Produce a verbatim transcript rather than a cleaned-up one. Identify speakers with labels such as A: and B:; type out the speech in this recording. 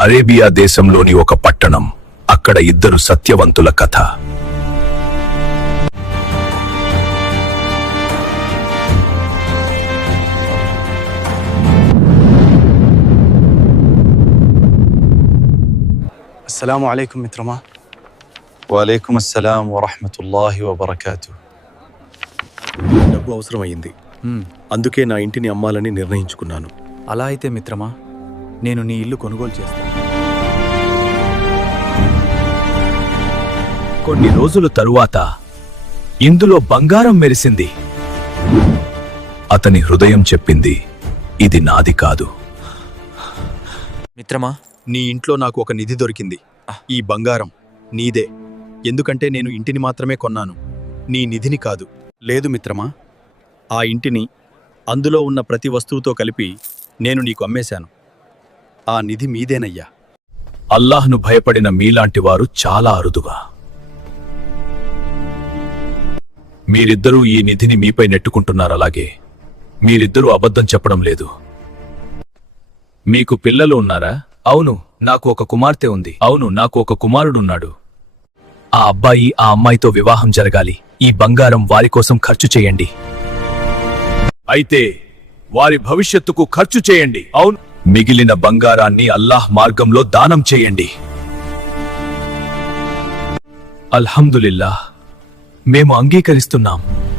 A: Arabia దేశంలోని ఒక పట్టణం. అక్కడ ఇద్దరు సత్యవంతుల కథ.
B: అస్సలాము అలైకుం మిత్రమా.
C: వాలేకుమ్ అస్సలాం వరహ్మతుల్లాహి వబరకాతుహ్.
D: డబ్బు అవసరమైంది, అందుకే నా ఇంటిని అమ్మాలని నిర్ణయించుకున్నాను.
B: అలా అయితే మిత్రమా, నేను నీ ఇల్లు కొనుగోలు చేస్తాను.
A: కొన్ని రోజుల తరువాత ఇందులో బంగారం మెరిసింది. అతని హృదయం చెప్పింది, ఇది నాది కాదు.
B: మిత్రమా,
D: నీ ఇంట్లో నాకు ఒక నిధి దొరికింది. ఈ బంగారం నీదే, ఎందుకంటే నేను ఇంటిని మాత్రమే కొన్నాను, నీ నిధిని కాదు. లేదు మిత్రమా, ఆ ఇంటిని, అందులో ఉన్న ప్రతి వస్తువుతో కలిపి నేను నీకు అమ్మేశాను. ఆ నిధి మీదేనయ్యా.
A: అల్లాహ్ను భయపడిన మీలాంటి వారు చాలా అరుదుగా. మీరిద్దరూ ఈ నిధిని మీపై నెట్టుకుంటున్నారు. అలాగే మీరిద్దరూ అబద్ధం చెప్పడం లేదు. మీకు పిల్లలు ఉన్నారా? అవును, నాకు ఒక కుమార్తె ఉంది. అవును, నాకు ఒక కుమారుడున్నాడు. ఆ అబ్బాయి ఆ అమ్మాయితో వివాహం జరగాలి. ఈ బంగారం వారి కోసం ఖర్చు చేయండి. అయితే వారి భవిష్యత్తుకు ఖర్చు చేయండి. అవును, మిగిలిన బంగారాన్ని అల్లాహ్ మార్గంలో దానం చేయండి. అల్హమ్దులిల్లాహ్, మేము అంగీకరిస్తున్నాం.